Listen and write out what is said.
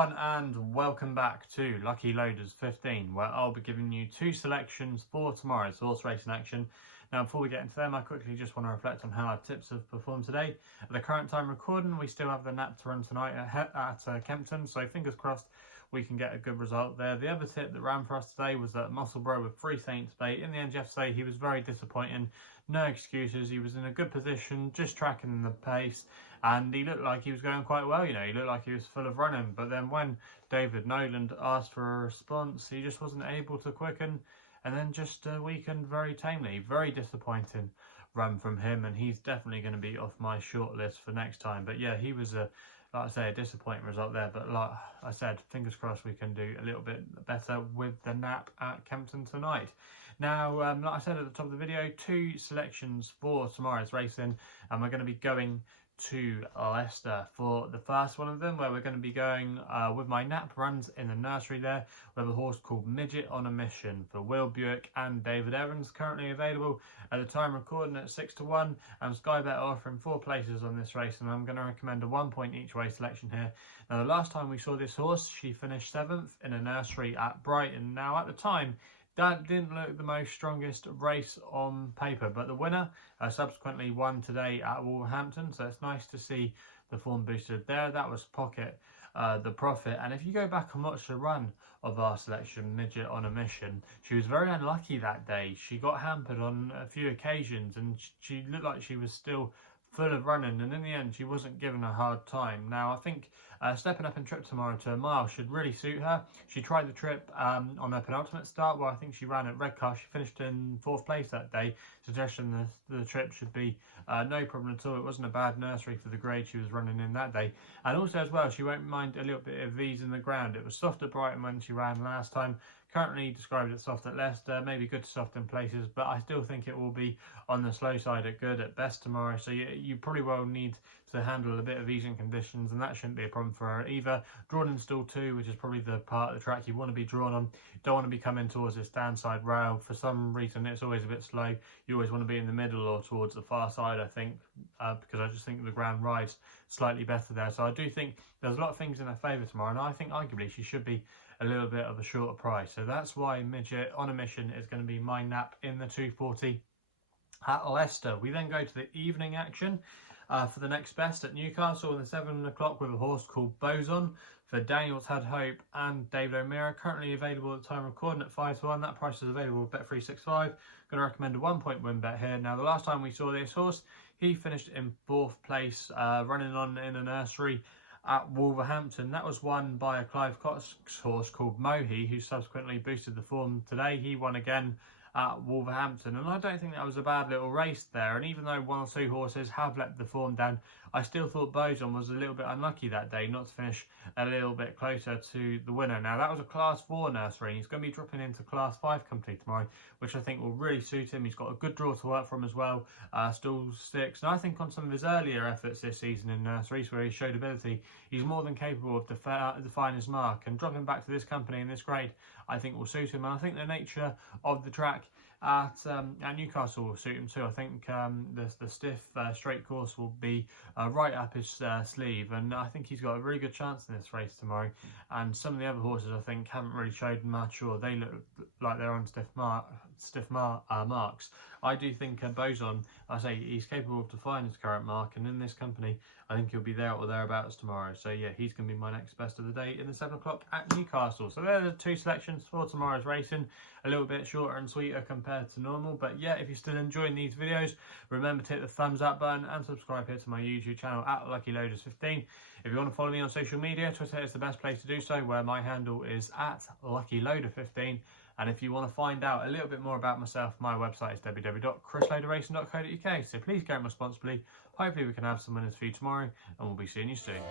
everyone, and welcome back to Lucky Loaders 15, where I'll be giving you two selections for tomorrow's horse racing action. Now, before we get into them, I quickly just want to reflect on how our tips have performed today. At the current time recording, we still have the nap to run tonight at Kempton, so fingers crossed we can get a good result there. The other tip that ran for us today was at Musselburgh with 3 Saints Bait. In the end, you have to say he was very disappointing. No excuses. He was in a good position, just tracking the pace, and he looked like he was going quite well. You know, he looked like he was full of running. But then when David Noland asked for a response, he just wasn't able to quicken, and then just weakened very tamely. Very disappointing run from him, and he's definitely going to be off my short list for next time. But yeah, he was like I say, a disappointing result there, but like I said, fingers crossed we can do a little bit better with the nap at Kempton tonight. Now, like I said at the top of the video, 2 selections for tomorrow's racing, and we're going to be going to Leicester for the first one of them, where we're going to be going with my nap runs in the nursery there, with a horse called Midgetonamission for Will Buick and David Evans, currently available at the time recording at 6-1, and SkyBet are offering 4 places on this race, and I'm going to recommend a 1 point each way selection here. Now, the last time we saw this horse, she finished 7th in a nursery at Brighton. Now, at the time, that didn't look the most strongest race on paper, but the winner subsequently won today at Wolverhampton, so it's nice to see the form boosted there. That was Pocket the Prophet, and if you go back and watch the run of our selection, Midgetonamission, she was very unlucky that day. She got hampered on a few occasions, and she looked like she was still full of running, and in the end she wasn't given a hard time. Now, I think stepping up and trip tomorrow to a mile should really suit her. She tried the trip on her penultimate start, where I think she ran at Redcar. She finished in 4th place that day, suggesting the trip should be no problem at all. It wasn't a bad nursery for the grade she was running in that day, and also as well, she won't mind a little bit of ease in the ground. It was soft at Brighton when she ran last time. Currently described as soft at Leicester, maybe good to soft in places, but I still think it will be on the slow side at good at best tomorrow. So you probably will need to handle a bit of easing conditions, and that shouldn't be a problem for her either. Drawn in stall 2, which is probably the part of the track you want to be drawn on. You don't want to be coming towards this downside rail. For some reason, it's always a bit slow. You always want to be in the middle or towards the far side, I think, because I just think the ground rides slightly better there. So I do think there's a lot of things in her favour tomorrow, and I think arguably she should be a little bit of a shorter price. So that's why Midgetonamission is going to be my nap in the 240 at Leicester. We then go to the evening action for the next best at Newcastle in the 7 o'clock with a horse called Beauzon for Daniel's Had Hope and David O'Meara, currently available at the time recording at 5-1. That price is available at Bet365. Going to recommend a 1 point win bet here. Now, the last time we saw this horse, he finished in 4th place, running on in a nursery at Wolverhampton. That was won by a Clive Cox horse called Mohi, who subsequently boosted the form today. He won again at Wolverhampton, and I don't think that was a bad little race there. And even though 1 or 2 horses have let the form down, I still thought Beauzon was a little bit unlucky that day not to finish a little bit closer to the winner. Now, that was a Class 4 nursery, and he's going to be dropping into Class 5 company tomorrow, which I think will really suit him. He's got a good draw to work from as well, stall 6, and I think on some of his earlier efforts this season in nurseries where he showed ability, he's more than capable of defying his mark, and dropping back to this company in this grade I think will suit him. And I think the nature of the track at Newcastle will suit him too. I think the stiff straight course will be right up his sleeve, and I think he's got a really good chance in this race tomorrow. And some of the other horses I think haven't really showed much, or they look like they're on stiff marks. I do think Beauzon, I say, he's capable of defying his current mark, and in this company I think he'll be there or thereabouts tomorrow. So yeah, he's going to be my next best of the day in the 7 o'clock at Newcastle. So there are the 2 selections for tomorrow's racing. A little bit shorter and sweeter compared to normal, but yeah, if you're still enjoying these videos, remember to hit the thumbs up button and subscribe here to my YouTube channel at Lucky Loaders 15. If you want to follow me on social media, Twitter is the best place to do so, where my handle is at Lucky Loader 15. And if you want to find out a little bit more about myself, my website is www.chrisloaderracing.co.uk. So please game responsibly. Hopefully we can have some winners for you tomorrow, and we'll be seeing you soon.